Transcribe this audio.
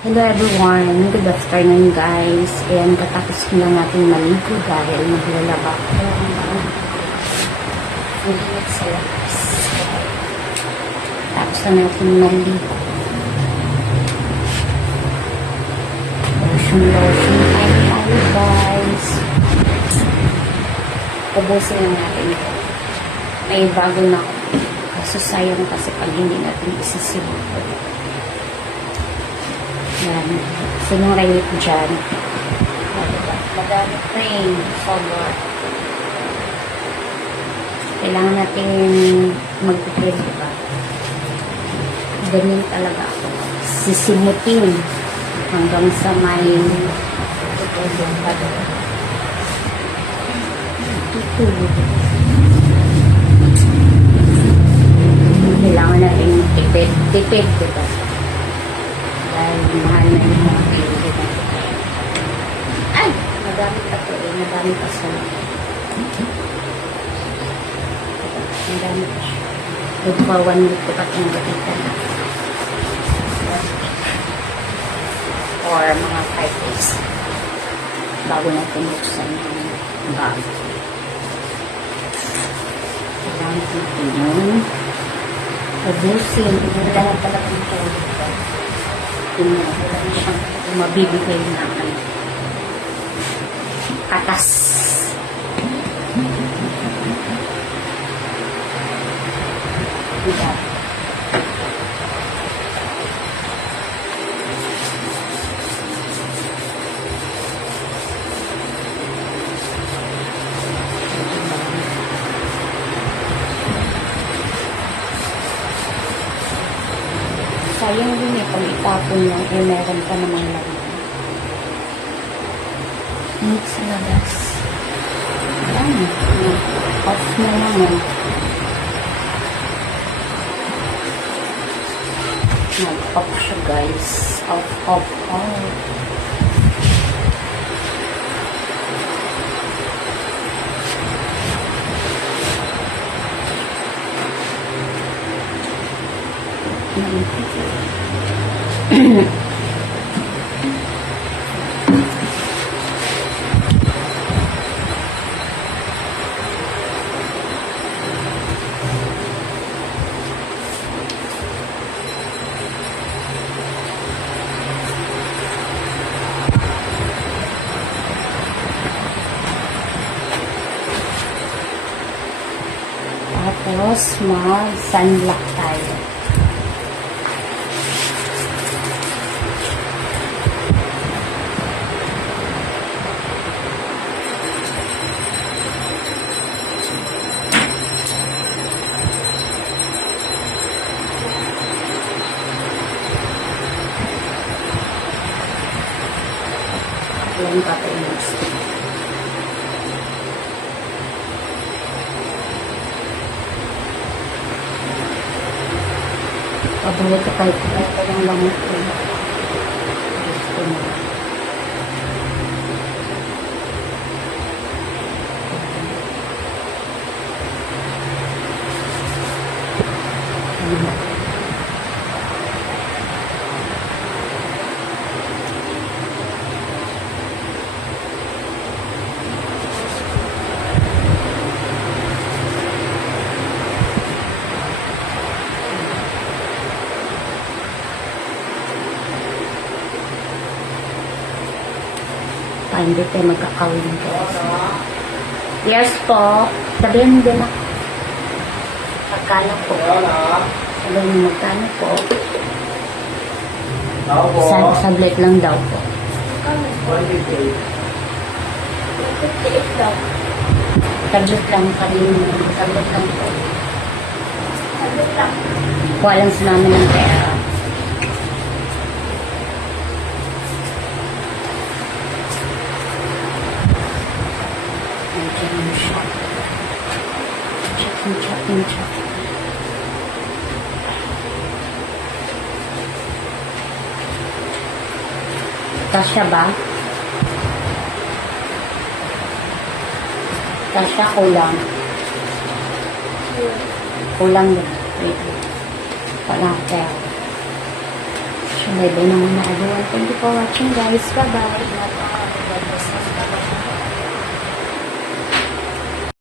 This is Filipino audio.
Hello everyone, good afternoon guys. Ayan, katapos na natin maligo dahil maglalaba ko ang init sa labas. Tapos na natin maligo. Lotion time tayo guys. Ubusin na natin ito. May bago na ako. Kaso sayang kasi pag hindi natin isisimulan. Yan. Sinungayin ko dyan. Magamit na yung sobor. Kailangan natin magpipil, diba? Ganyan talaga ako. Sisimutin hanggang sa may tutulong pa doon. Tutulong. Kailangan natin tipid. Tipid, diba? Dahil mahal na yung mga pinili natin. Ay! Nagamit pa ito eh. Nagamit pa sa nagamit pa siya. Good for 1 week ko pa itong gatitan. Or mga 5 days. Bago natin buksan yung bag. Nagamit natin yun. Ubusin. Wala na talaga yung tulog ko. Wala na siyang mabibigay na katas. Diba? Sayang din eh, pag itapon lang, eh meron pa namang laman. Init sa labas. Ayan. Off na naman. Nag-off siya guys. Off, off, off. Tapos mag-sunblock tayo. Ayan pa tayo next. Pabulit ka kahit ito yung lamot ko. Gusto mo. Hindi tayo magkakawin ko. Yes po. Sabihin din ako. Magkano po? Sabihin mo magkano po? Saglit lang daw po. 158 daw. Saglit lang pa rin. Saglit lang po. Saglit lang. Kuha lang sa namin ng pera. Check. Tasya ba? Tasya kulang. Kulang din. Wait. Wala pera. Bye-bye na muna everyone. Thank you for watching guys. Bye-bye.